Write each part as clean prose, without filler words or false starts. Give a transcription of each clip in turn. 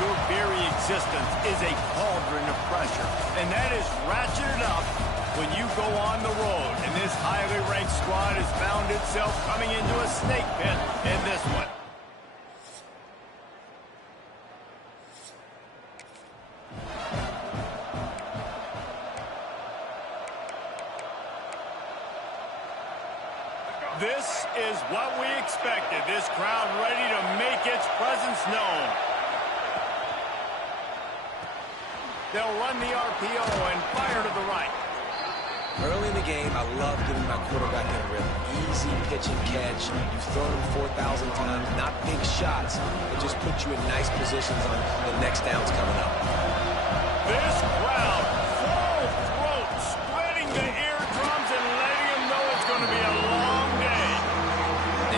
Your very existence is a cauldron of pressure, and that is ratcheted up when you go on the road. And this highly ranked squad has found itself coming into a snake pit in this one. This is what we expected. This crowd ready to make its presence known. They'll run the RPO and fire to the right. Early in the game, I love giving my quarterback in a rhythm. Easy pitch and catch. You've thrown him 4,000 times. Not big shots, but just put you in nice positions on the next downs coming up. This crowd, full throat, spreading the eardrums and letting them know it's going to be a long day.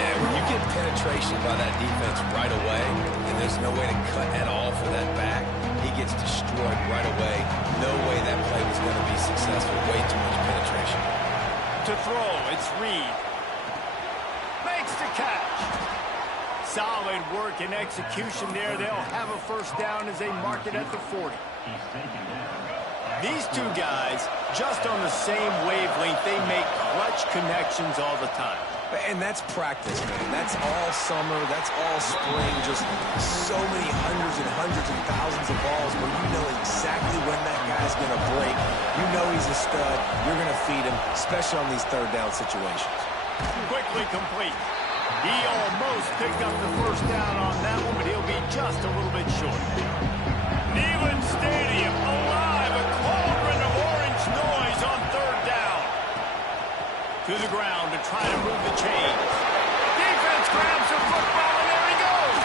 Yeah, when you get penetration by that defense right away, and there's no way to cut at all for that back, he gets destroyed right away. No way that play was going to be successful. Way too much penetration. To throw, it's Reed. Makes the catch. Solid work and execution there. They'll have a first down as they mark it at the 40. These two guys, just on the same wavelength, they make clutch connections all the time. And that's practice, man. That's all summer. That's all spring. Just so many hundreds and thousands of balls where you know exactly when that guy's going to break. You know he's a stud. You're going to feed him, especially on these third down situations. Quickly complete. He almost picked up the first down on that one, but he'll be just a little bit short. Neyland Stadium alive, a cauldron of orange noise on third down. To the ground to try to move the chains. Defense grabs the football, and there he goes.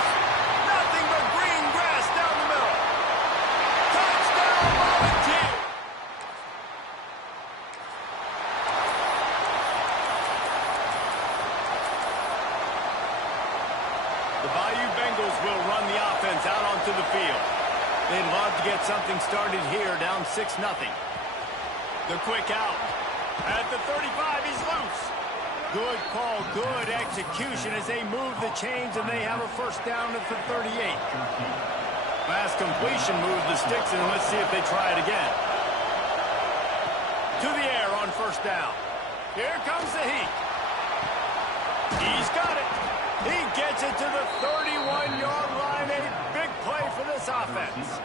Nothing but green grass down the middle. Touchdown, Volunteer. The Bayou Bengals will run the offense out onto the field. They'd love to get something started here, down 6-0. The quick out. At the 35, he's loose. Good call, good execution as they move the chains, and they have a first down at the 38. Fast completion moves the sticks, and let's see if they try it again. To the air on first down. Here comes the heat. He's got it. He gets it to the 31-yard line. A big play for this offense.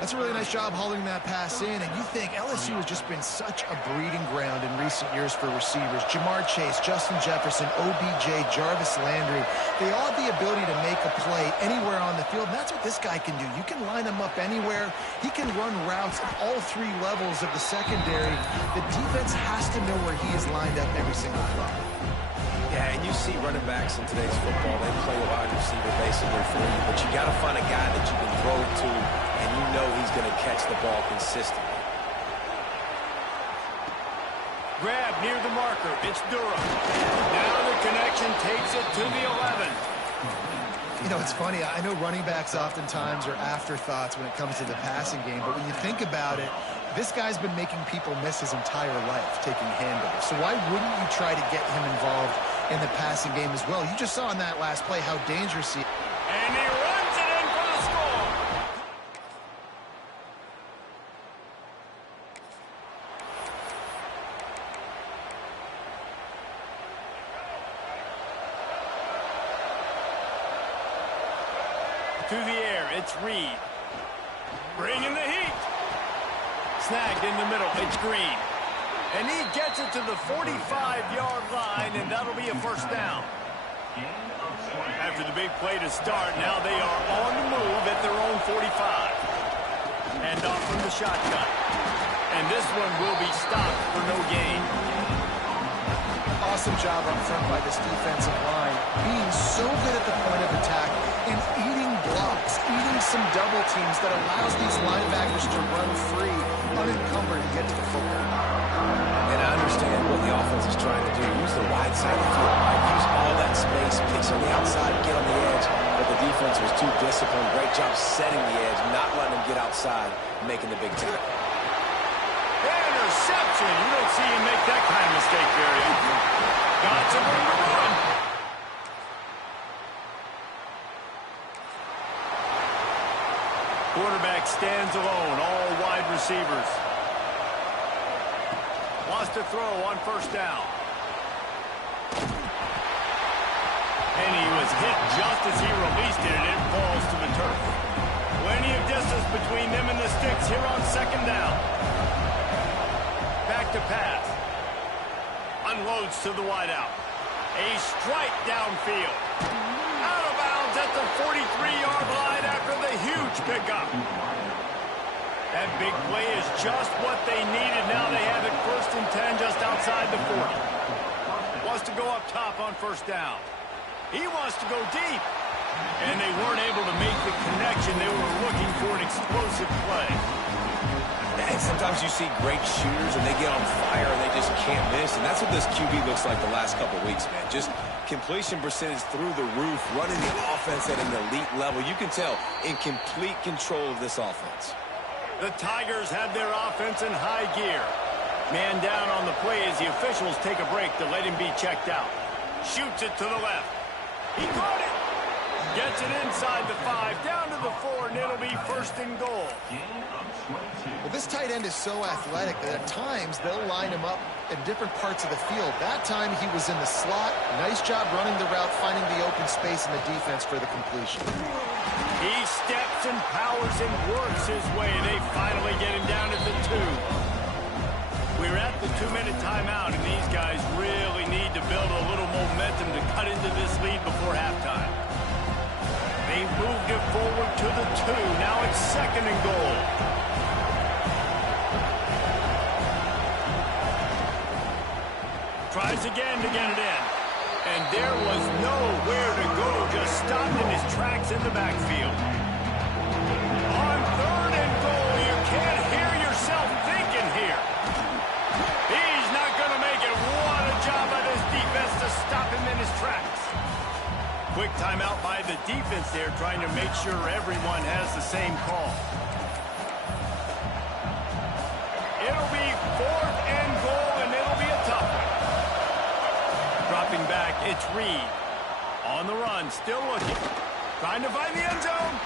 That's a really nice job hauling that pass in, and you think LSU has just been such a breeding ground in recent years for receivers. Jamar Chase, Justin Jefferson, OBJ, Jarvis Landry, they all have the ability to make a play anywhere on the field, and that's what this guy can do. You can line him up anywhere. He can run routes at all three levels of the secondary. The defense has to know where he is lined up every single play. Yeah, and you see running backs in today's football, they play a wide receiver basically for you, but you got to find a guy that you can throw it to, and you know he's going to catch the ball consistently. Grab near the marker. It's Durham. Now the connection takes it to the 11. You know, it's funny. I know running backs oftentimes are afterthoughts when it comes to the passing game, but when you think about it, this guy's been making people miss his entire life taking handoffs. So why wouldn't you try to get him involved in the passing game as well? You just saw in that last play how dangerous he is. And he runs it in for the score. To the air, it's Reed. Bringing the heat. Snagged in the middle, it's Green. And he gets it to the 45-yard line, and that'll be a first down. After the big play to start, now they are on the move at their own 45. And off from the shotgun. And this one will be stopped for no gain. Awesome job up front by this defensive line, being so good at the point of attack and eating blocks, eating some double teams that allows these linebackers to run free, unencumbered, and get to the football. And I understand what the offense is trying to do. Use the wide side of the field, right? Use all that space, pitch on the outside, get on the edge. But the defense was too disciplined. Great job setting the edge, not letting them get outside, making the big tackle. Interception. You don't see him make that kind of mistake very often. Got some room to run. Quarterback stands alone, all wide receivers. Wants to throw on first down. And he was hit just as he released it, and it falls to the turf. Plenty of distance between them and the sticks here on second down. Back to pass. Unloads to the wideout. A strike downfield. Out of bounds at the 43-yard line after the huge pickup. That big play is just what they needed. Now they have it 1st and 10 just outside the 40. Wants to go up top on first down. He wants to go deep. And they weren't able to make the connection. They were looking for an explosive play. And sometimes you see great shooters and they get on fire and they just can't miss. And that's what this QB looks like the last couple of weeks, man. Just completion percentage through the roof, running the offense at an elite level. You can tell in complete control of this offense. The Tigers have their offense in high gear. Man down on the play as the officials take a break to let him be checked out. Shoots it to the left. He caught it. Gets it inside the 5, down to the 4, and it'll be 1st and goal. Well, this tight end is so athletic that at times they'll line him up in different parts of the field. That time he was in the slot. Nice job running the route, finding the open space in the defense for the completion. He steps and powers and works his way. They finally get him down at the 2. We're at the 2-minute timeout, and these guys really need to build a little momentum to cut into this lead before halftime. They moved it forward to the 2. Now it's 2nd and goal. Tries again to get it in. And there was nowhere to go. Just stopped in his tracks in the backfield. On 3rd and goal, you can't hear yourself thinking here. He's not going to make it. What a job by this defense to stop him in his tracks. Quick timeout by the defense there, trying to make sure everyone has the same call. It'll be 4th and goal, and it'll be a tough one. Dropping back, it's Reed. On the run, still looking. Trying to find the end zone.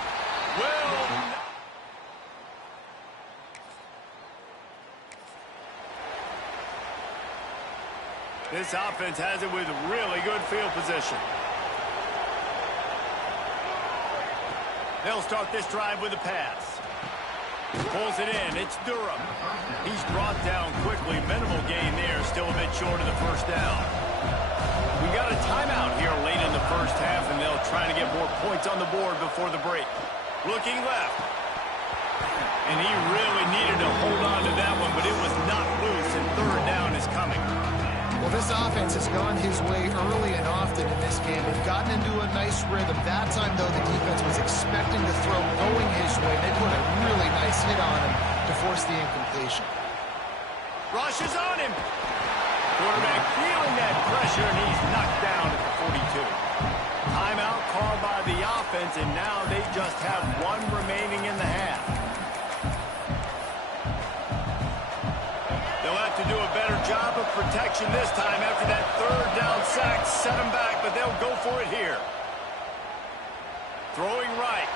Well... This offense has it with really good field position. They'll start this drive with a pass. Pulls it in. It's Durham. He's brought down quickly. Minimal gain there. Still a bit short of the 1st down. We got a timeout here late in the 1st half, and they'll try to get more points on the board before the break. Looking left. And he really needed to hold on to that one, but it was not loose, and 3rd down is coming. Well, this offense has gone his way early and often in this game. They've gotten into a nice rhythm. That time, though, the defense was expecting the throw going his way. They put a really nice hit on him to force the incompletion. Rush is on him. Quarterback feeling that pressure, and he's knocked down at the 42. Timeout called by the offense, and now they just have 1 remaining in the half. They'll have to do a better job of protection this time after that 3rd down sack set them back, but they'll go for it here. Throwing right.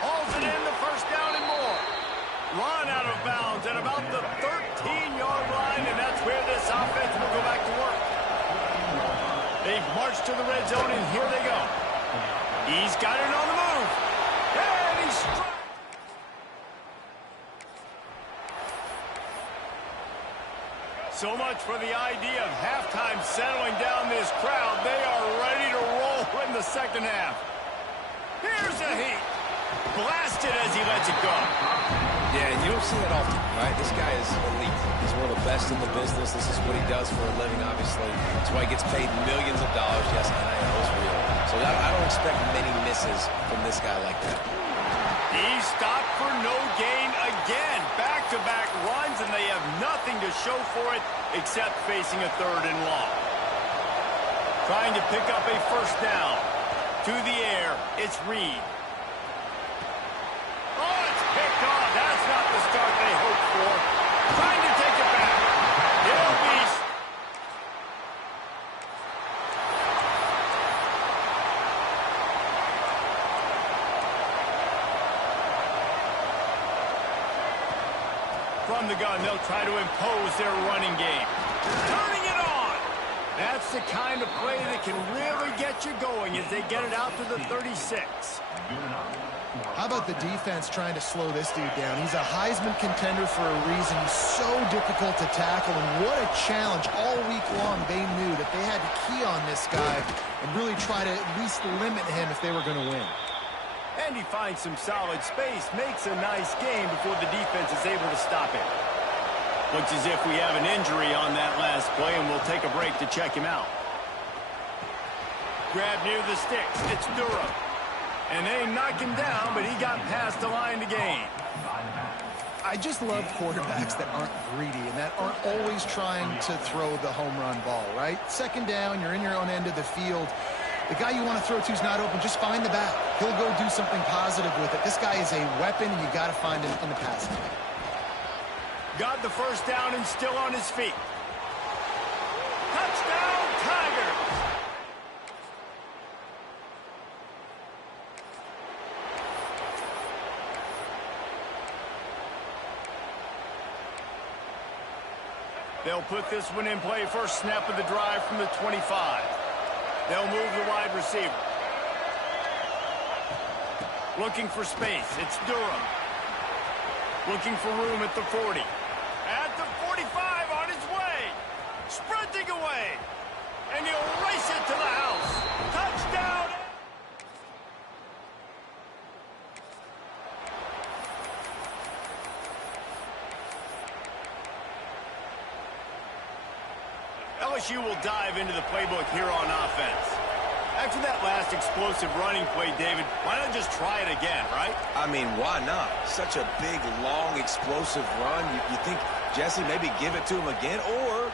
Hauls it in the 1st down and more. Run out of bounds at about the 13-yard line, and that's where this offense will go back to work. They've marched to the red zone, and here they go. He's got it on the move. And he's struck. So much for the idea of halftime settling down this crowd. They are ready to roll in the 2nd half. Here's a heat. Blasted as he lets it go. Yeah, and you don't see that often, right? This guy is elite. He's one of the best in the business. This is what he does for a living, obviously. That's why he gets paid millions of dollars. Yes, NIL is real. So I don't expect many misses from this guy like that. He stopped for no gain again. Back-to-back runs, and they have nothing to show for it except facing a 3rd and long. Trying to pick up a 1st down. To the air, it's Reed. Oh, it's picked off. That's not the start they hoped for. Trying to take it back. It'll be... From the gun, they'll try to impose their running game. Turning it on! That's the kind of play that can really get you going as they get it out to the 36. How about the defense trying to slow this dude down? He's a Heisman contender for a reason. He's so difficult to tackle, and what a challenge. All week long, they knew that they had to key on this guy and really try to at least limit him if they were going to win. And he finds some solid space, makes a nice game before the defense is able to stop him. Looks as if we have an injury on that last play, and we'll take a break to check him out. Grab near the sticks. It's Durham. And they knock him down, but he got past the line to gain. I just love quarterbacks that aren't greedy and that aren't always trying to throw the home run ball, right? Second down, you're in your own end of the field. The guy you want to throw to is not open. Just find the back. He'll go do something positive with it. This guy is a weapon, and you got to find him in the passing game. Got the first down and still on his feet. Touchdown, Tigers! They'll put this one in play. First snap of the drive from the 25. They'll move the wide receiver. Looking for space. It's Durham. Looking for room at the 40. At the 45, on his way. Sprinting away. And he'll race it to the house. Touchdown! LSU will dive into the playbook here on offense. After that last explosive running play, David, why not just try it again, right? I mean, why not? Such a big, long, explosive run. You think, Jesse, maybe give it to him again? Or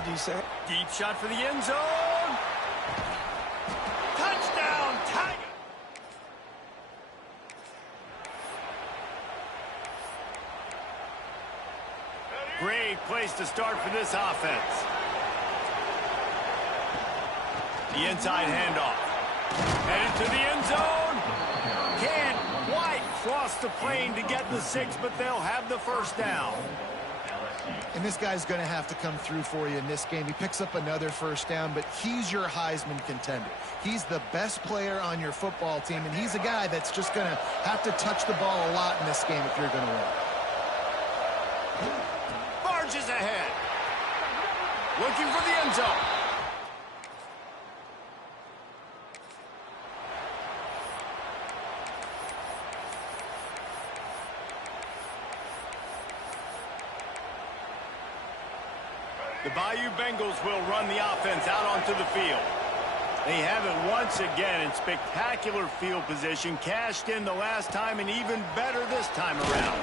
do you say? Deep shot for the end zone. Touchdown, Tiger! Great place to start for this offense. The inside handoff. Headed to the end zone. Can't quite cross the plane to get the 6, but they'll have the first down. And this guy's going to have to come through for you in this game. He picks up another first down, but he's your Heisman contender. He's the best player on your football team, and he's a guy that's just going to have to touch the ball a lot in this game if you're going to win. Barges ahead. Looking for the end zone. The Bayou Bengals will run the offense out onto the field. They have it once again in spectacular field position. Cashed in the last time and even better this time around.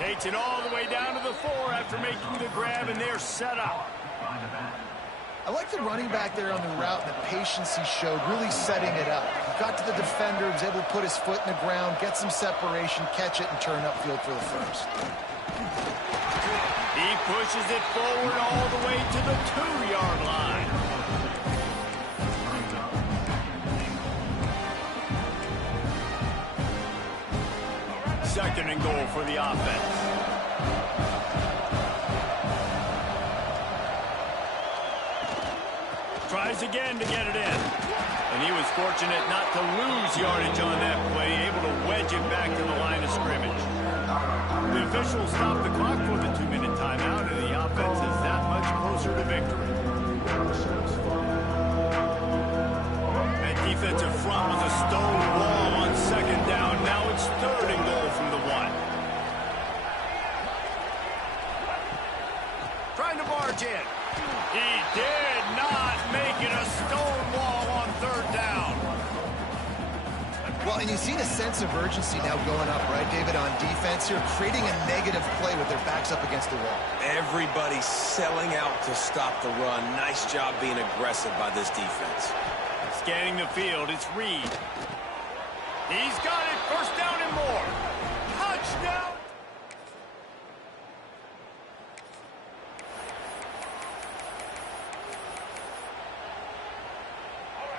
Takes it all the way down to the 4 after making the grab, and they're set up. I like the running back there on the route and the patience he showed, really setting it up. He got to the defender, was able to put his foot in the ground, get some separation, catch it, and turn upfield for the first. He pushes it forward all the way to the 2-yard line. Second and goal for the offense. Tries again to get it in. And he was fortunate not to lose yardage on that play, able to wedge it back to the line of scrimmage. The officials stopped the clock for the 2-minute timeout, and the offense is that much closer to victory. That defensive front was a stone wall on second down. Now it's third and goal from the 1. Trying to barge in. He did not make it a stone wall on third down. Well, and you see the sense of urgency now going up, right, David, on defense here, creating a negative play with their backs up against the wall. Everybody selling out to stop the run. Nice job being aggressive by this defense. Scanning the field, it's Reed. He's got it, first down and more. Touchdown!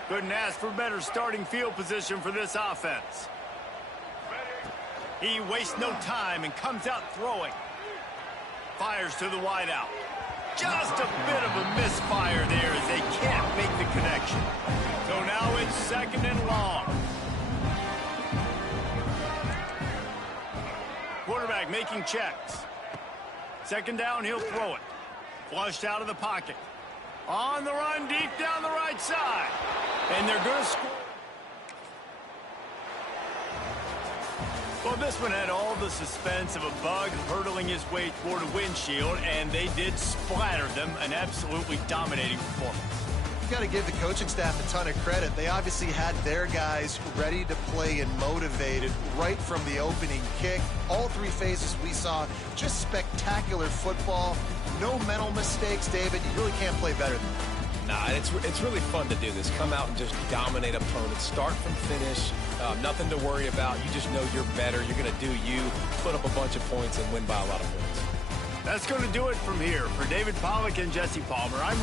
Couldn't ask for better starting field position for this offense. He wastes no time and comes out throwing. Fires to the wideout. Just a bit of a misfire there as they can't make the connection. So now it's 2nd and long. Quarterback making checks. 2nd down, he'll throw it. Flushed out of the pocket. On the run, deep down the right side. And they're going to score. Well, this one had all the suspense of a bug hurtling his way toward a windshield, and they did splatter them. An absolutely dominating performance. You got to give the coaching staff a ton of credit. They obviously had their guys ready to play and motivated right from the opening kick. All 3 phases we saw, just spectacular football. No mental mistakes, David. You really can't play better than that. Nah, it's really fun to do this. Come out and just dominate opponents. Start from finish. Nothing to worry about. You just know you're better. You're going to do you, put up a bunch of points, and win by a lot of points. That's going to do it from here. For David Pollack and Jesse Palmer, I'm